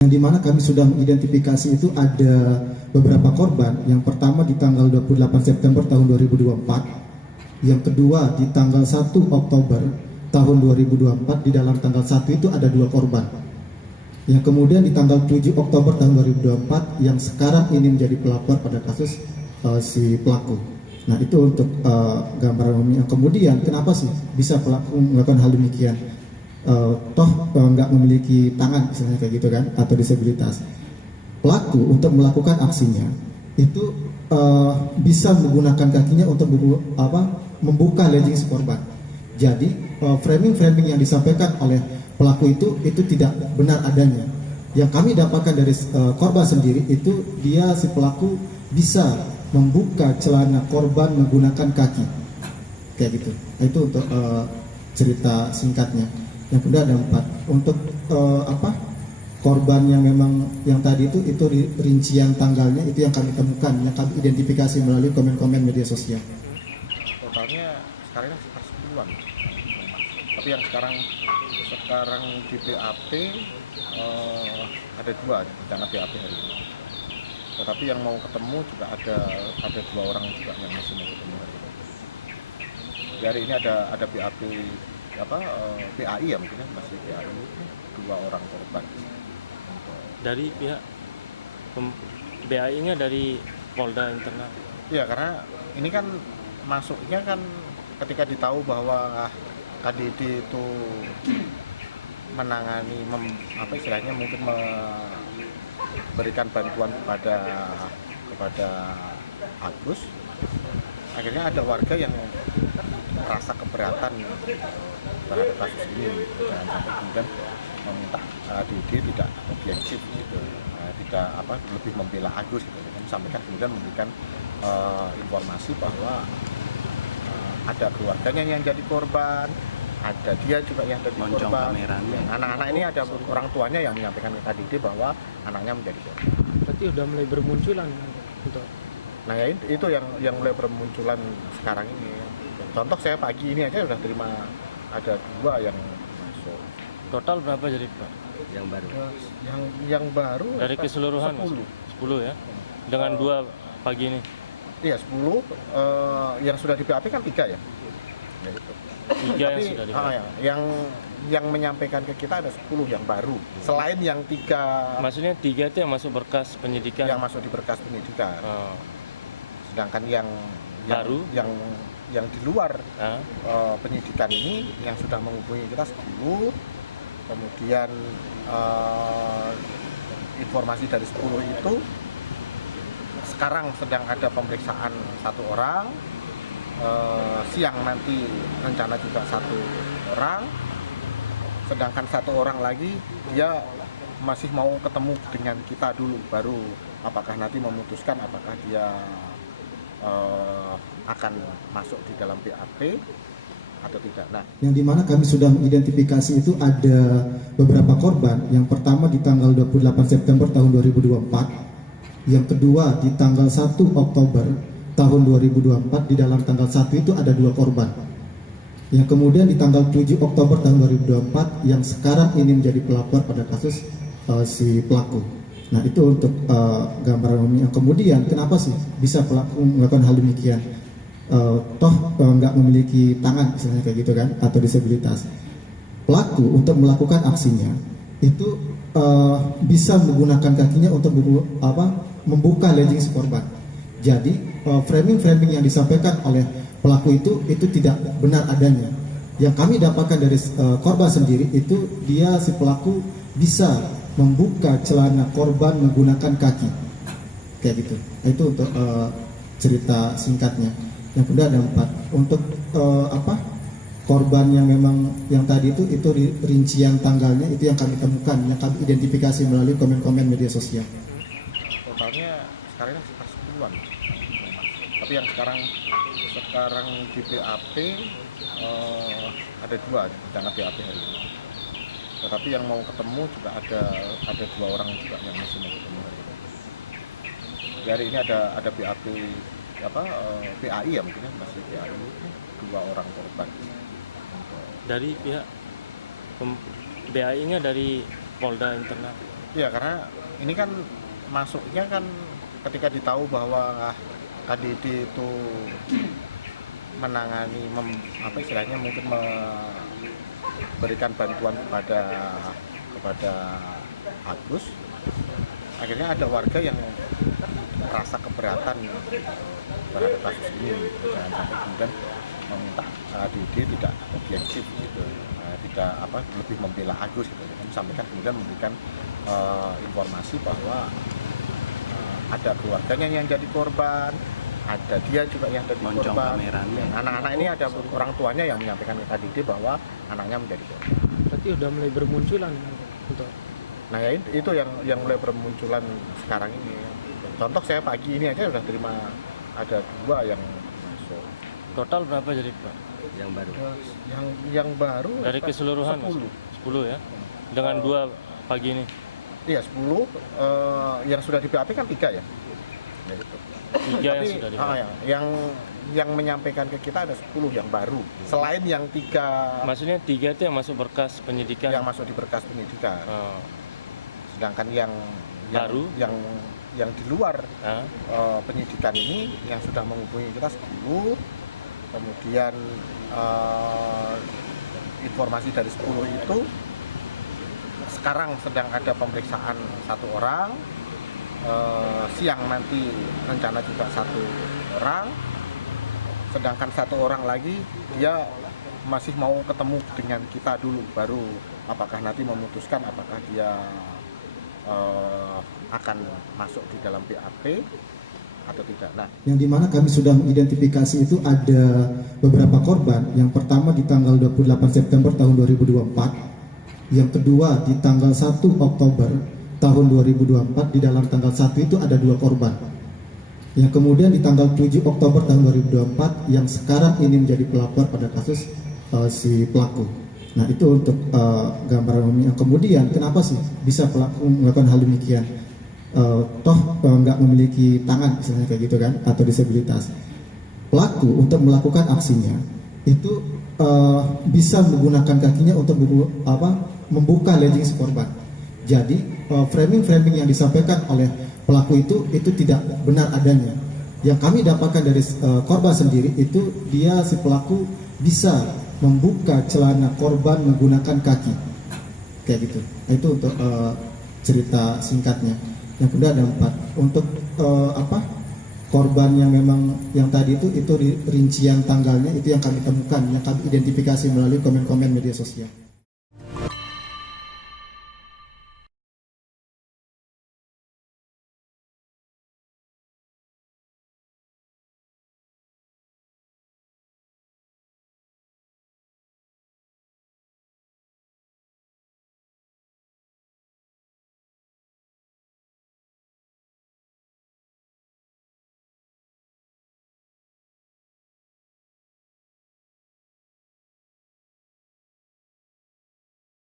Yang dimana kami sudah mengidentifikasi itu ada beberapa korban. Yang pertama di tanggal 28 September tahun 2024, yang kedua di tanggal 1 Oktober tahun 2024. Di dalam tanggal 1 itu ada 2 korban. Yang kemudian di tanggal 7 Oktober tahun 2024 yang sekarang ini menjadi pelapor pada kasus si pelaku. Nah, itu untuk gambaran umumnya. Kemudian kenapa sih bisa pelaku melakukan hal demikian? Nggak memiliki tangan misalnya kayak gitu kan, atau disabilitas. Pelaku untuk melakukan aksinya itu bisa menggunakan kakinya untuk membuka legging si korban. Jadi framing yang disampaikan oleh pelaku itu tidak benar adanya. Yang kami dapatkan dari korban sendiri itu dia si pelaku bisa membuka celana korban menggunakan kaki kayak gitu. Nah, itu untuk cerita singkatnya. Yang kedua ada 4 untuk korban yang memang yang tadi itu rincian tanggalnya itu yang kami temukan, yang kami identifikasi melalui komen-komen media sosial. Totalnya sekarang sekitar 10-an. Tapi yang sekarang di BAP ada 2 rencana BAP hari ini. Tetapi yang mau ketemu juga ada 2 orang juga yang masih mau ketemu hari ini. Hari ini ada BAP PAI ya, mungkin masih PAI 2 orang korban. Dari pihak BAI-nya dari Polda Internal. Iya, karena ini kan masuknya kan ketika ditahu bahwa KDD itu menangani istilahnya mungkin memberikan bantuan kepada Agus, akhirnya ada warga yang merasa keberatan terhadap kasus ini, jangan sampai kemudian meminta KDD tidak objektif gitu, tidak lebih membela Agus gitu. Sampaikan kemudian memberikan informasi bahwa ada keluarganya yang jadi korban, ada dia juga yang jadi korban. Anak-anak ini ada orang tuanya yang menyampaikan ke KDD bahwa anaknya menjadi korban. Berarti udah mulai bermunculan untuk. Nah ya itu yang mulai bermunculan sekarang ini. Contoh saya pagi ini aja sudah terima ada 2 yang masuk. Total berapa jadi Pak? Yang baru. Yang baru dari keseluruhan 10 ya. Dengan 2 pagi ini. Iya 10. Yang sudah di BAP kan 3 ya. Ya itu. 3 yang sudah di BAP. Yang menyampaikan ke kita ada 10 yang baru. Selain yang 3. Maksudnya 3 itu yang masuk berkas penyidikan. Yang masuk di berkas penyidikan. Sedangkan yang baru yang di luar penyidikan ini yang sudah menghubungi kita 10. Kemudian informasi dari 10 itu sekarang sedang ada pemeriksaan 1 orang, siang nanti rencana juga 1 orang, sedangkan 1 orang lagi dia masih mau ketemu dengan kita dulu, baru apakah nanti memutuskan apakah dia akan masuk di dalam BAP atau tidak. Nah, yang dimana kami sudah mengidentifikasi itu ada beberapa korban. Yang pertama di tanggal 28 September tahun 2024, yang kedua di tanggal 1 Oktober tahun 2024. Di dalam tanggal 1 itu ada 2 korban. Yang kemudian di tanggal 7 Oktober tahun 2024 yang sekarang ini menjadi pelapor pada kasus si pelaku. Nah, itu untuk gambaran umumnya. Kemudian kenapa sih bisa pelaku melakukan hal demikian? Nggak memiliki tangan misalnya kayak gitu kan, atau disabilitas. Pelaku untuk melakukan aksinya itu bisa menggunakan kakinya untuk membuka legging si korban. Jadi framing yang disampaikan oleh pelaku itu tidak benar adanya. Yang kami dapatkan dari korban sendiri itu dia si pelaku bisa membuka celana korban menggunakan kaki kayak gitu. Nah, itu untuk cerita singkatnya. Yang kedua ada 4 untuk korban yang memang yang tadi itu rincian tanggalnya itu yang kami temukan, yang kami identifikasi melalui komen-komen media sosial. Totalnya sekarang sekitar 10-an. Tapi yang sekarang di BAP ada 2 rencana BAP hari ini. Tetapi yang mau ketemu juga ada 2 orang juga yang masih mau ketemu hari ini. Hari ini ada BAP PAI ya, mungkin masih PAI 2 orang korban. Dari pihak BAI-nya dari Polda Internal. Ya karena ini kan masuknya kan ketika ditahu bahwa KDD itu menangani apa istilahnya mungkin memberikan bantuan kepada Agus, akhirnya ada warga yang merasa keberatan terhadap kasus ini gitu. Jangan sampai kemudian meminta KDD tidak objektif gitu, tidak lebih membela Agus gitu. Sampaikan kemudian memberikan informasi bahwa ada keluarganya yang jadi korban, ada dia juga yang jadi korban. Anak-anak ini ada orang tuanya yang menyampaikan ke KDD bahwa anaknya menjadi korban. Berarti udah mulai bermunculan untuk. Nah ya itu yang mulai bermunculan sekarang ini. Contoh saya pagi ini aja udah terima ada 2 yang masuk. Total berapa jadi Pak? Yang baru. Yang baru Dari keseluruhan 10 ya. Dengan 2 pagi ini. Iya 10. Yang sudah di BAP kan 3 ya. Ya itu. 3 yang sudah di BAP. Yang menyampaikan ke kita ada 10 yang baru. Selain yang 3. Maksudnya 3 itu yang masuk berkas penyidikan. Yang masuk di berkas penyidikan. Oh. Sedangkan yang baru yang di luar penyidikan ini yang sudah menghubungi kita 10. Kemudian informasi dari 10 itu sekarang sedang ada pemeriksaan 1 orang, siang nanti rencana juga 1 orang, sedangkan 1 orang lagi dia masih mau ketemu dengan kita dulu, baru apakah nanti memutuskan apakah dia akan masuk di dalam BAP atau tidak. Nah, yang dimana kami sudah mengidentifikasi itu ada beberapa korban. Yang pertama di tanggal 28 September tahun 2024, yang kedua di tanggal 1 Oktober tahun 2024. Di dalam tanggal 1 itu ada 2 korban. Yang kemudian di tanggal 7 Oktober tahun 2024 yang sekarang ini menjadi pelapor pada kasus si pelaku. Nah itu untuk gambaran umum. Yang kemudian kenapa sih bisa pelaku melakukan hal demikian? Toh nggak memiliki tangan misalnya kayak gitu kan, atau disabilitas. Pelaku untuk melakukan aksinya itu bisa menggunakan kakinya untuk membuka legging si korban. Jadi framing yang disampaikan oleh pelaku itu tidak benar adanya. Yang kami dapatkan dari korban sendiri itu dia si pelaku bisa membuka celana korban menggunakan kaki kayak gitu. Nah, itu untuk cerita singkatnya. Yang kedua ada 4 untuk korban yang memang yang tadi itu rincian tanggalnya itu yang kami temukan, yang kami identifikasi melalui komen-komen media sosial.